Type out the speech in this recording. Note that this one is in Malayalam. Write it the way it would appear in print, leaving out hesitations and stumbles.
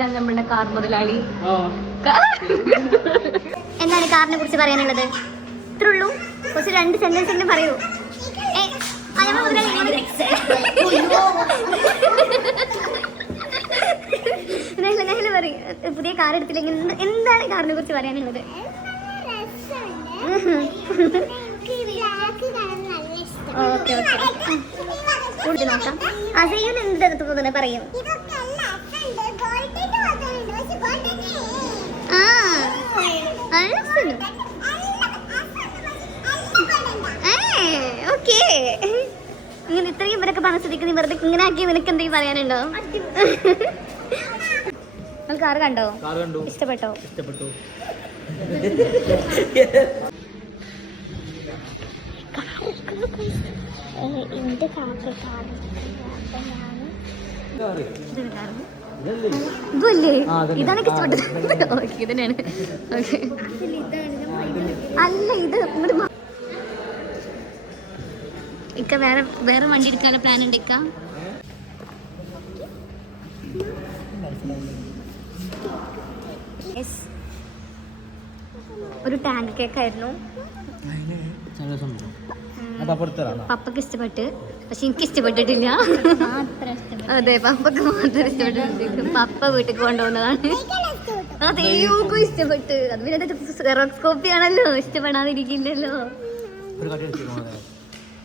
ഇതാണ് നമ്മുടെ കാർ മുതലാളി. എന്താണ് കാറിനെ കുറിച്ച് പറയാനുള്ളത്? ഇത്രേ ഉള്ളൂ. കുറച്ച് 2 സെന്റൻസ് എങ്കിലും പറയൂ. പുതിയ കാർ എടുത്തില്ലെങ്കിൽ എന്താണ് കാറിനെ കുറിച്ച് പറയാനുള്ളത്? ഓക്കെ ഓക്കെ കൂടുതൽ നോക്കാം. അസയ്യൂന് എന്തെടുത്ത് പോകുന്നത് പറയും. ആ ഓക്കെ. ഇങ്ങനെ ഇത്രയും ഇവരൊക്കെ മനസ്സിലേക്ക് നീ വെറുതെ ഇങ്ങനെ ആക്കി നിനക്ക് എന്തെങ്കിലും പറയാനുണ്ടോ? നിങ്ങൾ കാർ കണ്ടോ? ഇഷ്ടപ്പെട്ടോ? ഇതല്ലേ ഇതാണ് ഇഷ്ടപ്പെട്ടത്. ഓക്കെ ഇത് തന്നെയാണ്. ഓക്കെ അല്ല ഇത് ഇക്ക വേറെ വണ്ടി എടുക്കാനുള്ള പ്ലാൻ ഉണ്ട് ഇക്ക. ഒരു ടാങ്ക് കേക്ക് ആയിരുന്നു. പപ്പക്ക് ഇഷ്ടപ്പെട്ട്, പക്ഷെ എനിക്ക് ഇഷ്ടപ്പെട്ടിട്ടില്ല. അതെ പപ്പക്ക് മാത്രം ഇഷ്ടപ്പെട്ടിട്ടില്ല. പപ്പ വീട്ടിൽ കൊണ്ടുപോകുന്നതാണ്. അതെ യൂക്കും ഇഷ്ടപ്പെട്ട്. അത് പിന്നെ കോപ്പി ആണല്ലോ, ഇഷ്ടപ്പെടാതിരിക്കില്ലല്ലോ.